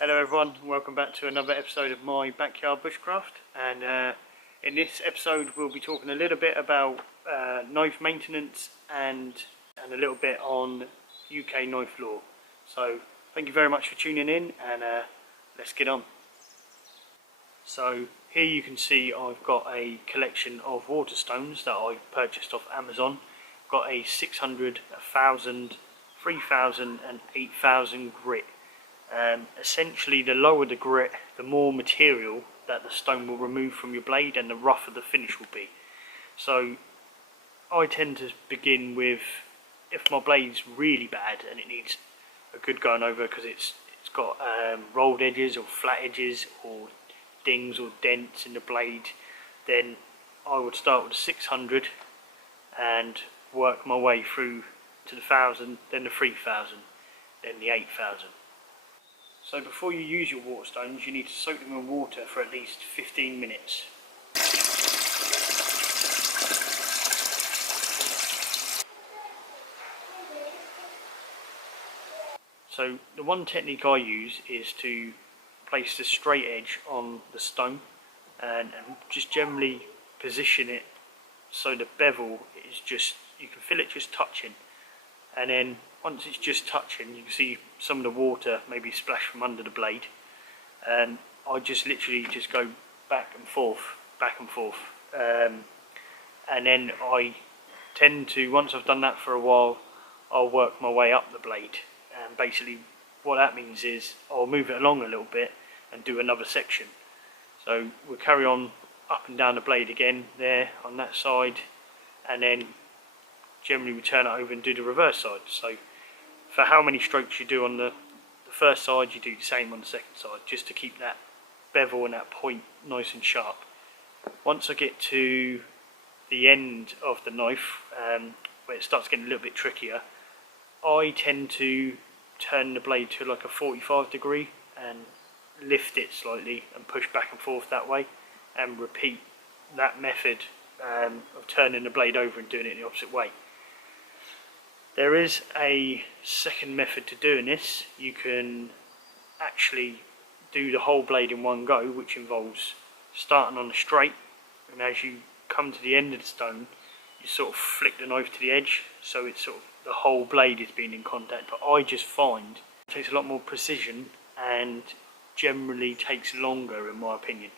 Hello everyone, welcome back to another episode of my backyard bushcraft, and in this episode we'll be talking a little bit about knife maintenance and a little bit on UK knife law. So thank you very much for tuning in, and let's get on. So here you can see I've got a collection of Waterstones that I purchased off Amazon. Got a 600, 1000, 3000 and 8000 grit. Essentially, the lower the grit, the more material that the stone will remove from your blade and the rougher the finish will be. So I tend to begin with, if my blade's really bad and it needs a good going over because it's got rolled edges or flat edges or dings or dents in the blade, then I would start with the 600 and work my way through to the 1000, then the 3000, then the 8000. So before you use your Waterstones, you need to soak them in water for at least 15 minutes. So the one technique I use is to place the straight edge on the stone and just generally position it so the bevel is just, you can feel it just touching, and then once it's just touching you can see some of the water maybe splash from under the blade, and I just literally just go back and forth, and then I tend to, once I've done that for a while, I'll work my way up the blade, and basically what that means is I'll move it along a little bit and do another section. So we'll carry on up and down the blade again there on that side, and then generally we turn it over and do the reverse side. So for how many strokes you do on the first side, you do the same on the second side, just to keep that bevel and that point nice and sharp. Once I get to the end of the knife, where it starts getting a little bit trickier, I tend to turn the blade to like a 45 degree and lift it slightly and push back and forth that way, and repeat that method of turning the blade over and doing it the opposite way. There is a second method to doing this. You can actually do the whole blade in one go, which involves starting on the straight, and as you come to the end of the stone you sort of flick the knife to the edge, so it's sort of the whole blade is being in contact. But I just find it takes a lot more precision and generally takes longer, in my opinion.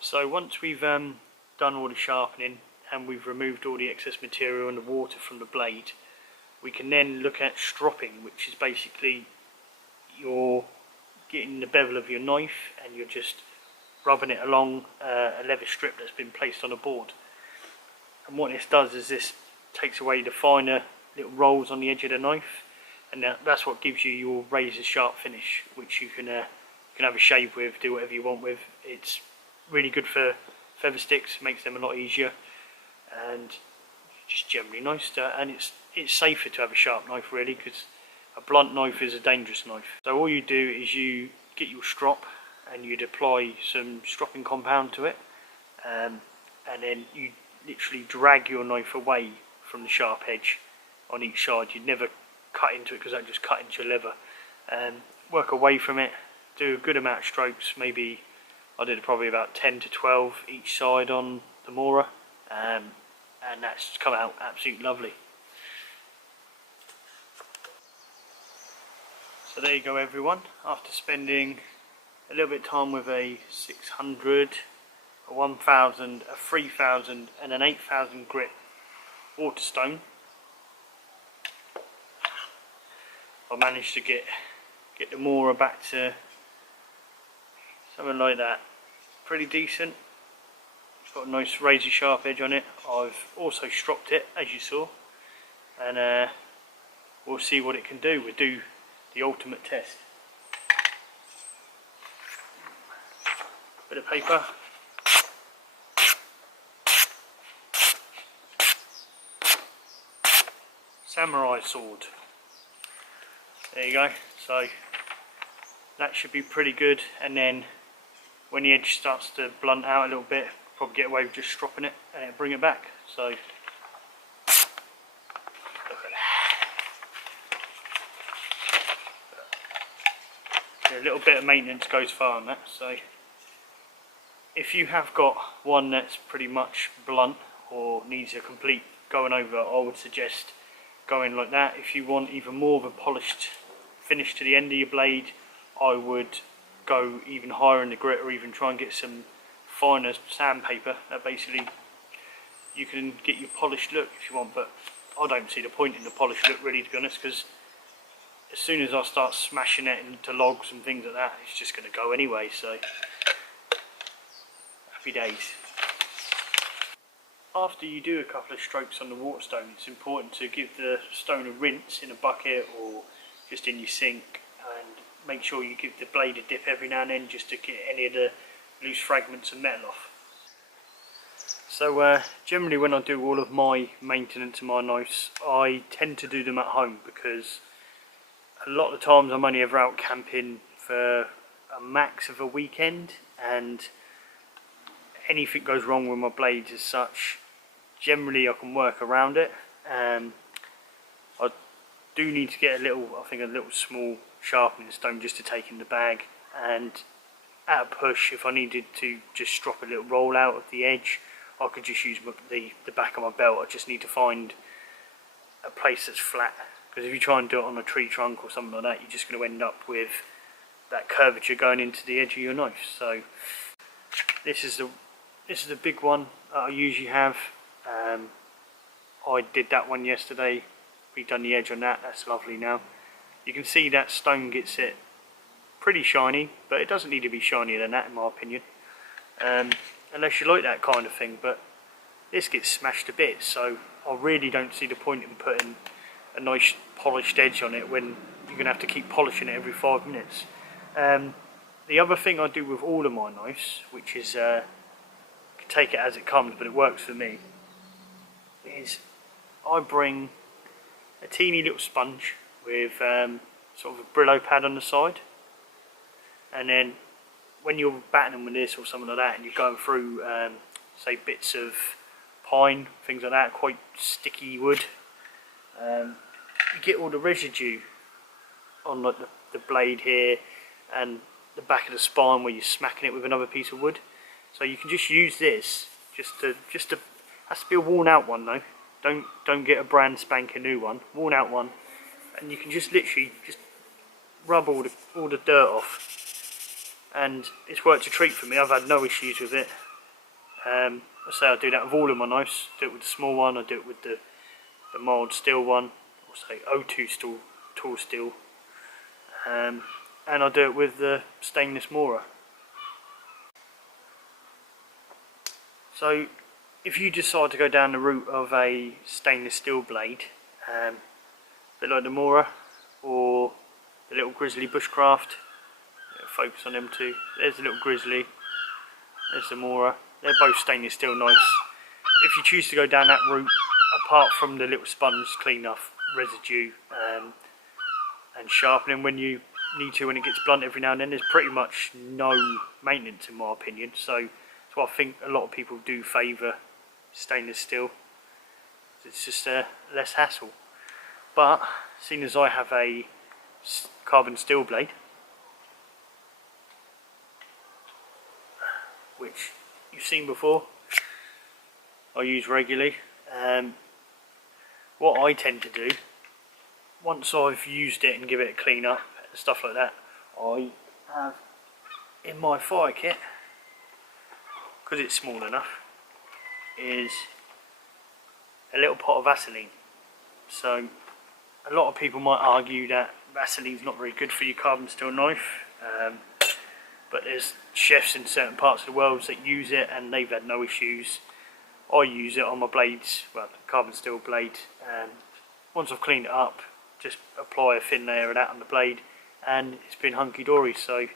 So once we've done all the sharpening and we've removed all the excess material and the water from the blade, we can then look at stropping, which is basically you're getting the bevel of your knife and you're just rubbing it along a leather strip that's been placed on a board. And what this does is this takes away the finer little rolls on the edge of the knife, and that's what gives you your razor sharp finish, which you can have a shave with, do whatever you want with. It's really good for feather sticks, makes them a lot easier, and just generally nice and it's safer to have a sharp knife really, because a blunt knife is a dangerous knife. So all you do is you get your strop and you'd apply some stropping compound to it, and then you literally drag your knife away from the sharp edge on each side. You'd never cut into it because that would just cut into your leather, and work away from it, do a good amount of strokes. Maybe I did probably about 10 to 12 each side on the Mora, and that's come out absolutely lovely. So there you go everyone, after spending a little bit of time with a 600, a 1000, a 3000 and an 8000 grit Waterstone, I managed to get the Mora back to something like that, pretty decent. It's got a nice razor sharp edge on it. I've also stropped it, as you saw, and we'll see what it can do. We'll do the ultimate test. bit of paper. Samurai sword. There you go. So that should be pretty good, and then when the edge starts to blunt out a little bit, probably get away with just stropping it and bring it back. So look at that. A little bit of maintenance goes far on that. So if you have got one that's pretty much blunt or needs a complete going over, I would suggest going like that. If you want even more of a polished finish to the end of your blade, I would go even higher in the grit, or even try and get some finer sandpaper that basically you can get your polished look if you want. But I don't see the point in the polished look really, to be honest, because as soon as I start smashing it into logs and things like that, it's just going to go anyway. So happy days. After you do a couple of strokes on the Waterstone, it's important to give the stone a rinse in a bucket or just in your sink, and make sure you give the blade a dip every now and then just to get any of the loose fragments of metal off. So generally when I do all of my maintenance of my knives, I tend to do them at home, because a lot of the times I'm only ever out camping for a max of a weekend, and anything goes wrong with my blades as such, generally I can work around it. I do need to get a little small sharpening stone just to take in the bag, and at a push, if I needed to just drop a little roll out of the edge, I could just use the back of my belt. I just need to find a place that's flat, because if you try and do it on a tree trunk or something like that, you're just going to end up with that curvature going into the edge of your knife. So this is the big one that I usually have. I did that one yesterday. We've done the edge on that. That's lovely now. You can see that stone gets it pretty shiny, but it doesn't need to be shinier than that in my opinion, unless you like that kind of thing. But this gets smashed to bits, so I really don't see the point in putting a nice polished edge on it when you're going to have to keep polishing it every 5 minutes. The other thing I do with all of my knives, which is take it as it comes, but it works for me, is I bring a teeny little sponge with sort of a Brillo pad on the side, and then when you're batting them with this or something like that, and you're going through say bits of pine, things like that, quite sticky wood, you get all the residue on like the blade here and the back of the spine where you're smacking it with another piece of wood. So you can just use this just to has to be a worn out one though. Don't get a brand spanking new one, worn out one, and you can just literally just rub all the dirt off, and it's worked a treat for me. I've had no issues with it. I say I do that with all of my knives. Do it with the small one, I do it with the mild steel one, or say O2 steel, tall steel, and I do it with the stainless Mora. So if you decide to go down the route of a stainless steel blade, a bit like the Mora or the little Grizzly Bushcraft, focus on them two. There's the little Grizzly, there's the Mora. They're both stainless steel knives. If you choose to go down that route, apart from the little sponge clean off residue and sharpening when you need to, when it gets blunt every now and then, there's pretty much no maintenance in my opinion. So that's why I think a lot of people do favour stainless steel. It's just less hassle. But seeing as I have a carbon steel blade, which you've seen before, I use regularly, what I tend to do, once I've used it and give it a clean up and stuff like that, I have in my fire kit, because it's small enough, is a little pot of Vaseline. So a lot of people might argue that Vaseline's not very good for your carbon steel knife, but there's chefs in certain parts of the world that use it and they've had no issues. I use it on my blades, well, carbon steel blade. Once I've cleaned it up, just apply a thin layer of that on the blade and it's been hunky-dory. So you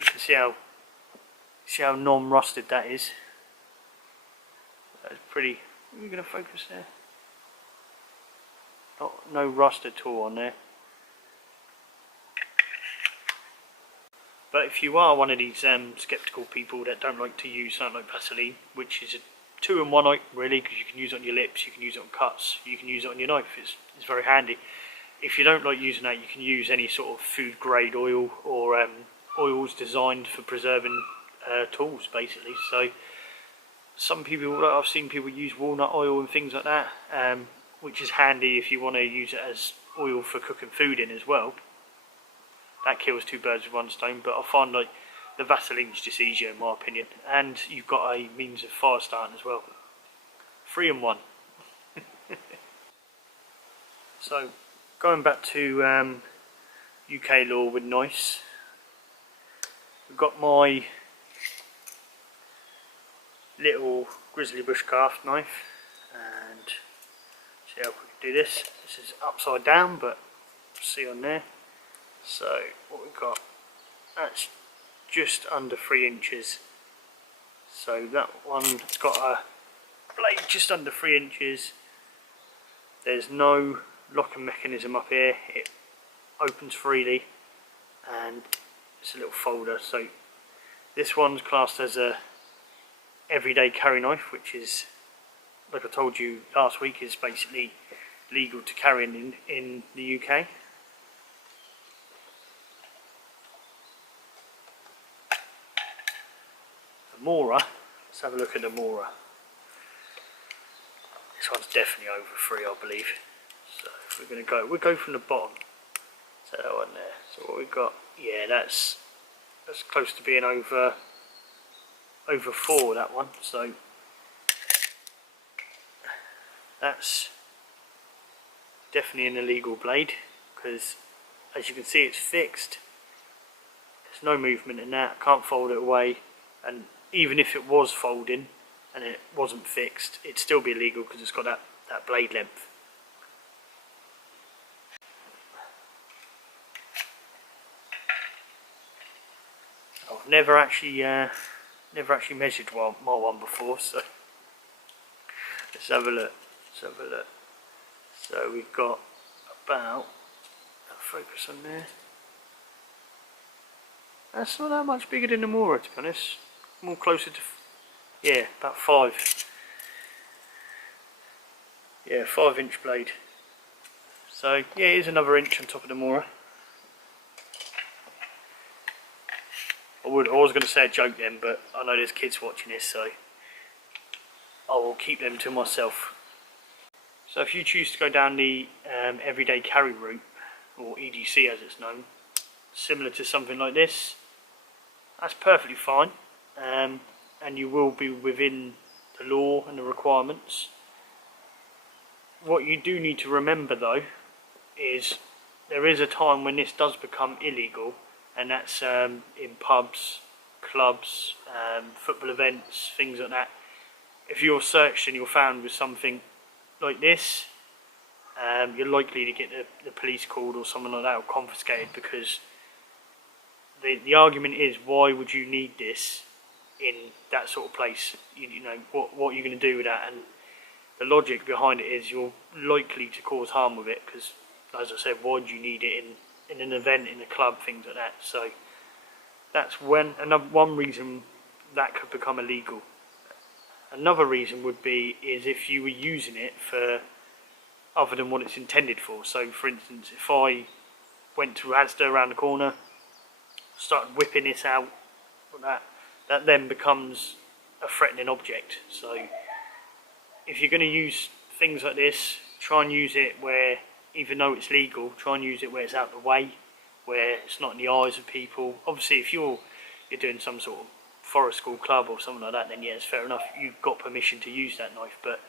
can see how See how non-rusted that is? That's pretty. Are you going to focus there? No rust at all on there. But if you are one of these sceptical people that don't like to use something like Vaseline, which is a 2-in-1 item really, because you can use it on your lips, you can use it on cuts, you can use it on your knife, it's very handy. If you don't like using that, you can use any sort of food grade oil or oils designed for preserving tools basically. So some people, I've seen people use walnut oil and things like that, which is handy if you want to use it as oil for cooking food in as well. That kills two birds with one stone, but I find like the Vaseline's just easier in my opinion, and you've got a means of fire starting as well. 3-in-1. So going back to UK law with knives, we've got my little grizzly bushcraft knife, and see how we can do this. This is upside down, but see on there. So what we've got, that's just under 3 inches. So that one's got a blade just under 3 inches. There's no locking mechanism up here. It opens freely, and it's a little folder. So this one's classed as a everyday carry knife, which is, like I told you last week, is basically legal to carry in the UK. The Mora, let's have a look at the Mora. This one's definitely over 3, I believe. So if we're going to go, we'll go from the bottom. So that one there. So what we've got, yeah, that's close to being over 4, that one. So that's definitely an illegal blade, because as you can see it's fixed. There's no movement in that. I can't fold it away, and even if it was folding and it wasn't fixed, it'd still be illegal because it's got that blade length. I've never actually measured my one before, so let's have a look. So we've got about, focus on there. That's not that much bigger than the Mora, to be honest. More closer to, yeah, about 5. Yeah, 5-inch blade. So yeah, here's another inch on top of the Mora. I was going to say a joke then, but I know there's kids watching this, so I will keep them to myself. So if you choose to go down the everyday carry route, or EDC as it's known, similar to something like this, that's perfectly fine, and you will be within the law and the requirements. What you do need to remember though is there is a time when this does become illegal, and that's in pubs, clubs, football events, things like that. If you're searched and you're found with something like this, you're likely to get the police called or something like that, or confiscated, because the argument is, why would you need this in that sort of place? You know, what are you going to do with that? And the logic behind it is you're likely to cause harm with it, because as I said, why do you need it in an event, in a club, things like that? So that's one reason that could become illegal. Another reason would be is if you were using it for other than what it's intended for. So for instance, if I went to Asda around the corner, started whipping this out, that then becomes a threatening object. So if you're going to use things like this, try and use it where, even though it's legal, try and use it where it's out of the way, where it's not in the eyes of people. Obviously if you're doing some sort of forest school club or something like that, then yeah, it's fair enough, you've got permission to use that knife, but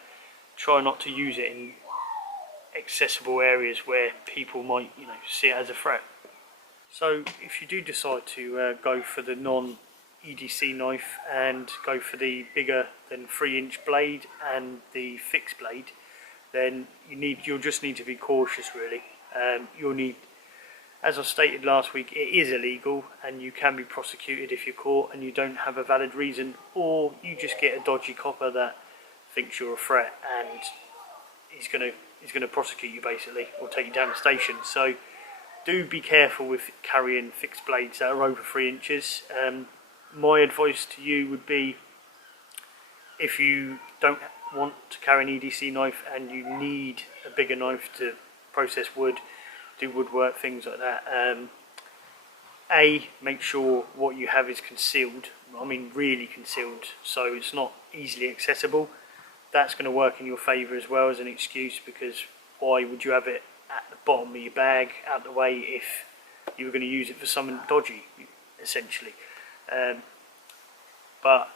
try not to use it in accessible areas where people might, you know, see it as a threat. So if you do decide to go for the non-EDC knife and go for the bigger than 3-inch blade and the fixed blade, then you'll just need to be cautious really. You'll need as I stated last week, it is illegal and you can be prosecuted if you're caught and you don't have a valid reason, or you just get a dodgy copper that thinks you're a threat and he's gonna prosecute you basically, or take you down the station. So do be careful with carrying fixed blades that are over 3 inches. My advice to you would be, if you don't want to carry an EDC knife and you need a bigger knife to process wood, do woodwork, things like that, make sure what you have is concealed. I mean really concealed, so it's not easily accessible. That's going to work in your favour as well as an excuse, because why would you have it at the bottom of your bag out the way if you were going to use it for something dodgy, essentially. But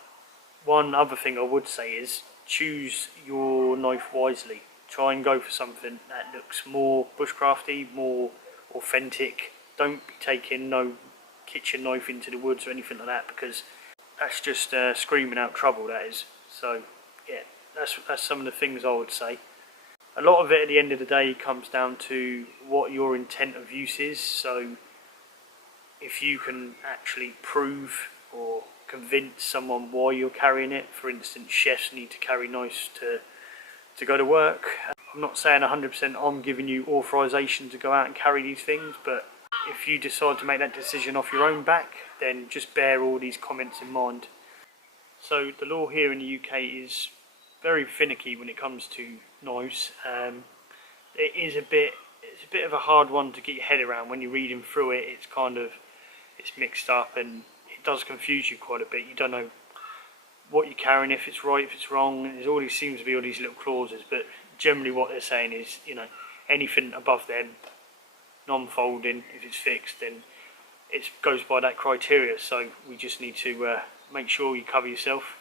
one other thing I would say is choose your knife wisely. Try and go for something that looks more bushcrafty, more authentic. Don't be taking no kitchen knife into the woods or anything like that, because that's just screaming out trouble, that is. So yeah, that's some of the things I would say. A lot of it at the end of the day comes down to what your intent of use is. So if you can actually prove or convince someone why you're carrying it, for instance, chefs need to carry knives to go to work. I'm not saying 100% I'm giving you authorization to go out and carry these things, but if you decide to make that decision off your own back, then just bear all these comments in mind. So the law here in the UK is very finicky when it comes to knives. It's a bit of a hard one to get your head around. When you're reading through it, it's mixed up and it does confuse you quite a bit. You don't know what you're carrying, if it's right, if it's wrong. There's always seems to be all these little clauses, but generally what they're saying is, you know, anything above them, non-folding, if it's fixed, then it goes by that criteria. So we just need to make sure you cover yourself.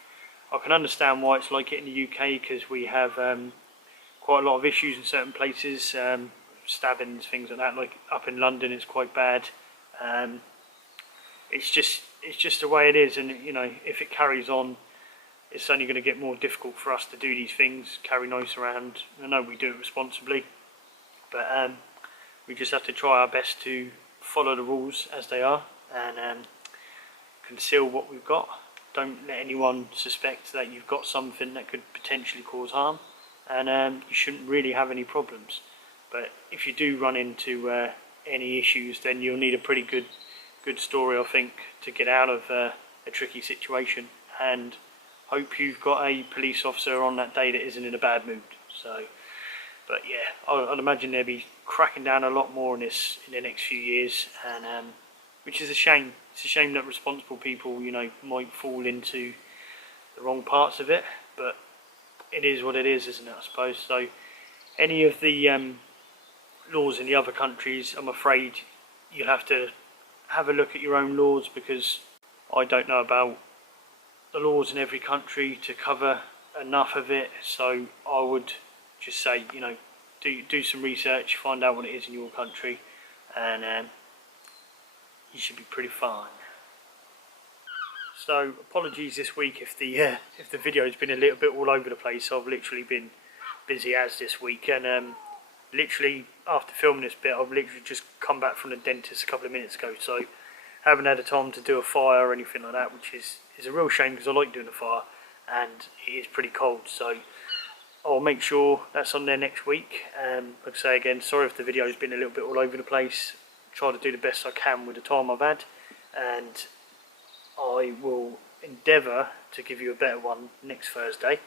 I can understand why it's like it in the UK, because we have quite a lot of issues in certain places, stabbings, things like that. Like up in London, it's quite bad. It's just the way it is, and you know, if it carries on, it's only going to get more difficult for us to do these things, carry knives around. I know we do it responsibly, but we just have to try our best to follow the rules as they are and conceal what we've got. Don't let anyone suspect that you've got something that could potentially cause harm, and you shouldn't really have any problems. But if you do run into any issues, then you'll need a pretty good story, I think, to get out of a tricky situation, and hope you've got a police officer on that day that isn't in a bad mood. So, but yeah, I'd imagine they'll be cracking down a lot more on this in the next few years, and which is a shame. It's a shame that responsible people, you know, might fall into the wrong parts of it, but it is what it is, isn't it, I suppose. So any of the laws in the other countries, I'm afraid you'll have to have a look at your own laws, because I don't know about the laws in every country to cover enough of it. So I would just say, you know, do some research, find out what it is in your country, and you should be pretty fine. So apologies this week if the video's been a little bit all over the place. I've literally been busy as this week, and literally after filming this bit, I've literally just come back from the dentist a couple of minutes ago, so I haven't had the time to do a fire or anything like that, which is a real shame, because I like doing a fire and it is pretty cold. So I'll make sure that's on there next week. Like I say again, sorry if the video's been a little bit all over the place. Try to do the best I can with the time I've had, and I will endeavour to give you a better one next Thursday.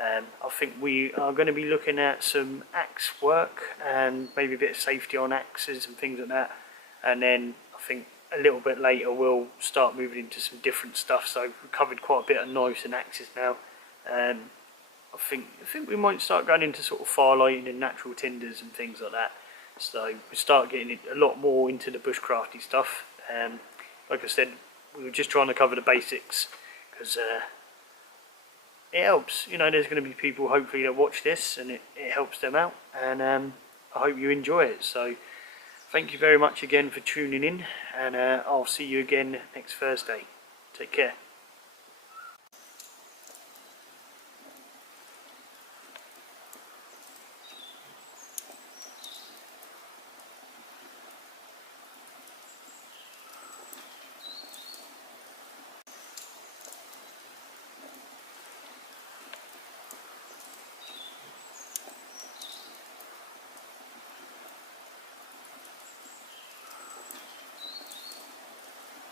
I think we are going to be looking at some axe work and maybe a bit of safety on axes and things like that, and then I think a little bit later we'll start moving into some different stuff. So we've covered quite a bit of knives and axes now. I think we might start going into sort of firelighting and natural tinders and things like that. So we start getting a lot more into the bushcrafty stuff. Like I said, we were just trying to cover the basics, because it helps. You know, there's going to be people hopefully that watch this and it helps them out, and I hope you enjoy it. So thank you very much again for tuning in, and I'll see you again next Thursday. Take care.